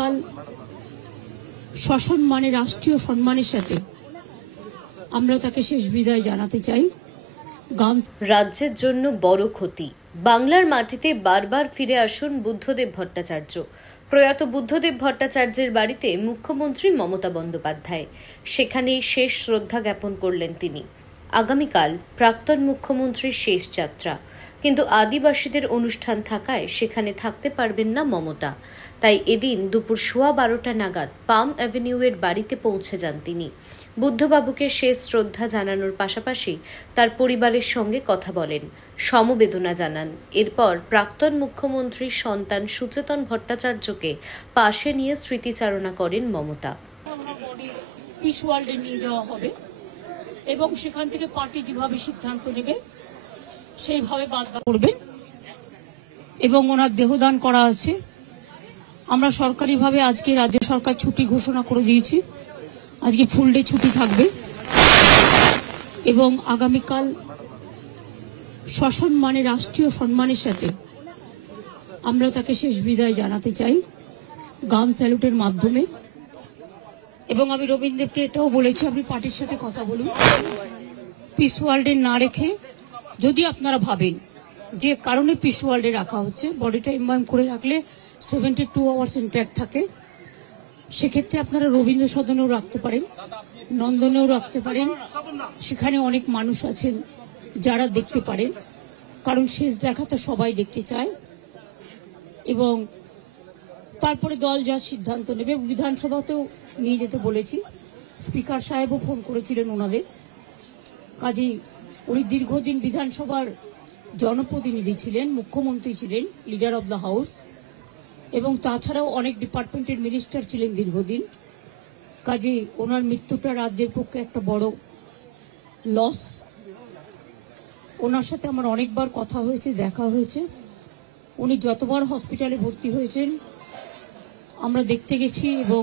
কাল সসম্মানে রাষ্ট্রীয় সম্মানের সাথে আমরা তাকে শেষ বিদায় জানাতে চাই। রাজ্যের জন্য বড় ক্ষতি। বাংলার মাটিতে বারবার ফিরে আসুন বুদ্ধদেব ভট্টাচার্য। প্রয়াত বুদ্ধদেব ভট্টাচার্যের বাড়িতে মুখ্যমন্ত্রী মমতা বন্দ্যোপাধ্যায়, সেখানেই শেষ শ্রদ্ধা জ্ঞাপন করলেন তিনি। আগামীকাল প্রাক্তন মুখ্যমন্ত্রীর শেষ যাত্রা, কিন্তু আদিবাসীদের অনুষ্ঠান থাকায় সেখানে থাকতে পারবেন না মমতা। তাই এদিন দুপুর 12:15 নাগাদ পাম অ্যাভিনিউয়ের বাড়িতে পৌঁছে যান তিনি। বুদ্ধবাবুকে শেষ শ্রদ্ধা জানানোর পাশাপাশি তার পরিবারের সঙ্গে কথা বলেন, সমবেদনা জানান। এরপর প্রাক্তন মুখ্যমন্ত্রীর সন্তান সুচেতন ভট্টাচার্যকে পাশে নিয়ে স্মৃতিচারণা করেন মমতা। পিস ওয়ার্ল্ডে নিয়ে যাওয়া হবে এবং সেখান থেকে পার্টি যেভাবে সিদ্ধান্ত নেবে সেইভাবে বাদ করবেন এবং ওনার দেহদান করা আছে। আমরা সরকারিভাবে আজকে রাজ্য সরকার ছুটি ঘোষণা করে দিয়েছি, আজকে ফুল ডে ছুটি থাকবে এবং আগামীকাল সসম্মানে রাষ্ট্রীয় সম্মানের সাথে আমরা তাকে শেষ বিদায় জানাতে চাই গান স্যালুটের মাধ্যমে। এবং আমি রবীন্দ্রকে এটাও বলেছি, আপনি পার্টির সাথে কথা বলুন, পিস ওয়ার্ল্ডে না রেখে যদি আপনারা ভাবেন যে কারণে পিস ওয়ার্ল্ডে রাখা হচ্ছে, বডিটা ইমবাইম করে রাখলে 72 আওয়ার্স ইনট্যাক্ট থাকে, সেক্ষেত্রে আপনারা রবীন্দ্র সদনেও রাখতে পারেন, নন্দনেও রাখতে পারেন। সেখানে অনেক মানুষ আছেন যারা দেখতে পারেন, কারণ শেষ দেখা তো সবাই দেখতে চায়। এবং তারপরে দল যা সিদ্ধান্ত নেবে, বিধানসভাতেও নিয়ে যেতে বলেছি, স্পিকার সাহেবও ফোন করেছিলেন ওনাদের। কাজেই উনি দীর্ঘদিন বিধানসভার জনপ্রতিনিধি ছিলেন, মুখ্যমন্ত্রী ছিলেন, লিডার অব দ্য হাউস, এবং তাছাড়াও অনেক ডিপার্টমেন্টের মিনিস্টার ছিলেন দীর্ঘদিন। কাজে ওনার মৃত্যুটা রাজ্যের পক্ষে একটা বড় লস। ওনার সাথে আমার অনেকবার কথা হয়েছে, দেখা হয়েছে। উনি যতবার হসপিটালে ভর্তি হয়েছেন আমরা দেখতে গেছি এবং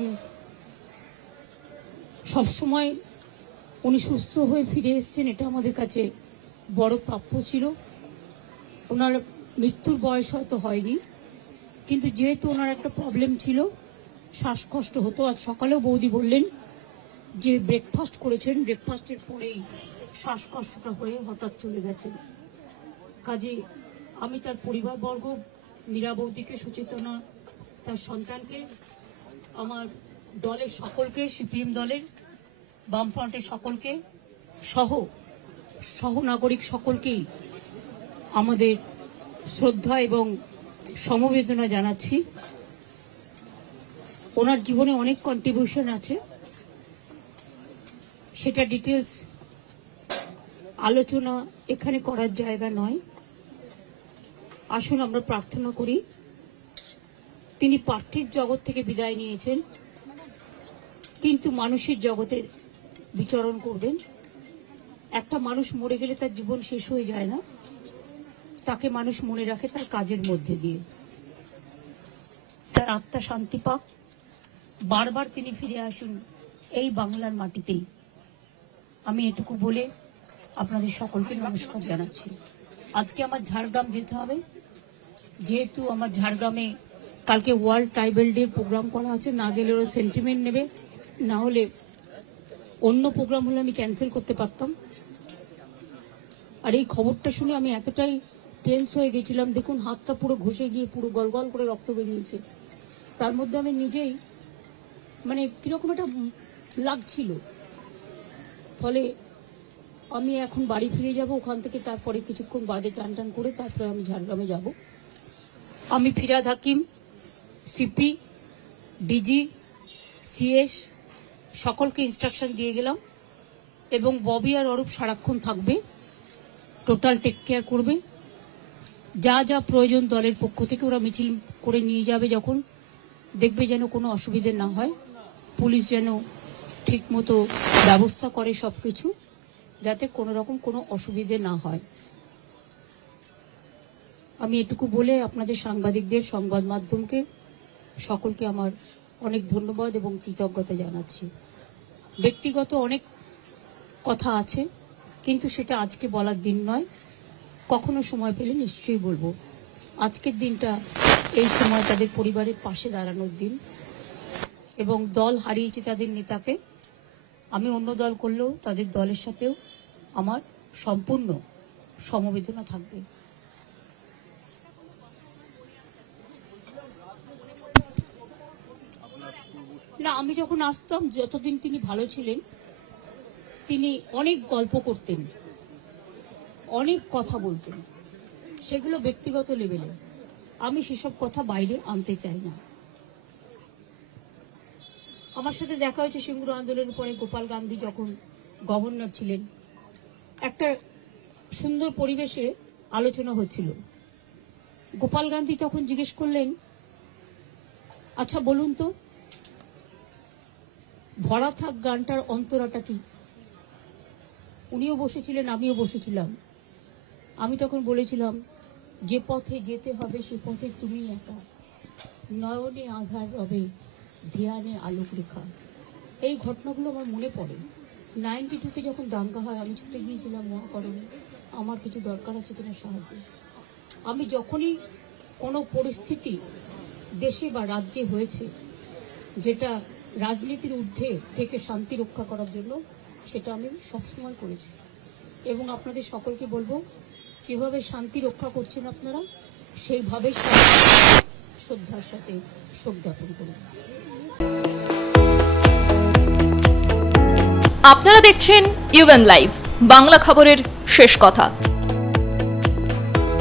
সবসময় উনি সুস্থ হয়ে ফিরে এসেছেন, এটা আমাদের কাছে বড় প্রাপ্য ছিল। ওনার মৃত্যুর বয়স হয়তো হয়নি, কিন্তু যেহেতু ওনার একটা প্রবলেম ছিল, শ্বাসকষ্ট হতো। আজ সকালেও বৌদি বললেন যে ব্রেকফাস্ট করেছেন, ব্রেকফাস্টের পরেই শ্বাসকষ্টটা হয়ে হঠাৎ চলে গেছেন। কাজে আমি তার পরিবারবর্গ, মীরা বৌদিকে, সুচেতনা তার সন্তানকে, আমার দলের সকলকে, সিপিএম দলের, বামফ্রন্টের সকলকে সহ নাগরিক সকলকেই আমাদের শ্রদ্ধা এবং সমবেদনা জানাচ্ছি। ওনার জীবনে অনেক কন্ট্রিবিউশন আছে, সেটা ডিটেলস আলোচনা এখানে করার জায়গা নয়। আসুন আমরা প্রার্থনা করি, তিনি পার্থিব জগৎ থেকে বিদায় নিয়েছেন কিন্তু মানুষের জগতে বিচরণ করবেন। একটা মানুষ মরে গেলে তার জীবন শেষ হয়ে যায় না, তাকে মানুষ মনে রাখে তার কাজের মধ্যে দিয়ে। তার আত্মা শান্তি পাক, বারবার তিনি ফিরে আসুন এই বাংলার মাটিতেই। আমি এটুকু বলে আপনাদের সকলকে নমস্কার জানাচ্ছি। আজকে আমার ঝাড়গ্রাম যেতে হবে, যেহেতু আমার ঝাড়গ্রামে কালকে ওয়ার্ল্ড ট্রাইবাল ডে প্রোগ্রাম করা আছে। না গেলে ওরা সেন্টিমেন্ট নেবে, না হলে অন্য প্রোগ্রাম হলে আমি ক্যান্সেল করতে পারতাম। আর এই খবরটা শুনে আমি এতটাই টেন্স হয়ে গেছিলাম, দেখুন হাতটা পুরো ঘষে গিয়ে পুরো গলগল করে রক্ত বেরিয়েছে। তার মধ্যে আমি নিজেই মানে কিরকম একটা লাগছিল। ফলে আমি এখন বাড়ি ফিরে যাব, ওখান থেকে তারপরে কিছুক্ষণ বাদে চান টান করে তারপরে আমি ঝাড়গ্রামে যাব। আমি ফিরাদ হাকিম, সিপি, ডিজি, সিএস সকলকে ইনস্ট্রাকশন দিয়ে গেলাম এবং ববি আর অরূপ সারাক্ষণ থাকবে, টোটাল টেক কেয়ার করবে। যা যা প্রয়োজন দলের পক্ষ থেকে ওরা মিছিল করে নিয়ে যাবে, যখন দেখবে যেন কোনো অসুবিধে না হয়, পুলিশ যেন ঠিক মতো ব্যবস্থা করে সবকিছু, যাতে কোনো রকম কোনো অসুবিধে না হয়। আমি এটুকু বলে আপনাদের সাংবাদিকদের, সংবাদ মাধ্যমকে সকলকে আমার অনেক ধন্যবাদ এবং কৃতজ্ঞতা জানাচ্ছি। ব্যক্তিগত অনেক কথা আছে, কিন্তু সেটা আজকে বলার দিন নয়, কখনো সময় পেলে নিশ্চয়ই বলবো। আজকের দিনটা এই সময় তাদের পরিবারের পাশে দাঁড়ানোর দিন। এবং দল হারিয়েছে তাদের নেতাকে। আমি অন্য দল করলেও তাদের দলের সাথেও আমার সম্পূর্ণ সমবেদনা থাকবে। না, আমি যখন আসতাম, যতদিন তিনি ভালো ছিলেন, তিনি অনেক গল্প করতেন, অনেক কথা বলতেন, সেগুলো ব্যক্তিগত লেভেলে। আমি সেসব কথা বাইরে আনতে চাই না। আমার সাথে দেখা হয়েছে সিঙ্গুর আন্দোলনের পরে গোপাল গান্ধী যখন গভর্নর ছিলেন, একটা সুন্দর পরিবেশে আলোচনা হচ্ছিল। গোপাল গান্ধী তখন জিজ্ঞেস করলেন, আচ্ছা বলুন তো, ভরা থাক গানটার অন্তরাটা কি? উনিও বসেছিলেন, আমিও বসেছিলাম। আমি তখন বলেছিলাম, যে পথে যেতে হবে সে পথে তুমি একা, নয়নে আধার রবে, ধ্যানে আলোক রেখা। এই ঘটনাগুলো আমার মনে পড়ে। 92-তে যখন দাঙ্গা হয়, আমি ছুটে গিয়েছিলাম মহাকরণে, আমার কিছু দরকার আছে কিনা সাহায্য। আমি যখনই কোনো পরিস্থিতি দেশে বা রাজ্যে হয়েছে যেটা রাজনীতির ঊর্ধ্বে থেকে শান্তি রক্ষা করার জন্য, সেটা আমি সবসময় করেছি। এবং আপনাদের সকলকে বলবো, যেভাবে শান্তি রক্ষা করছেন আপনারা, সেইভাবে শ্রদ্ধার সাথে শোক জ্ঞাপন করুন। আপনারা দেখছেন ইউএন লাইভ, বাংলা খবরের শেষ কথা।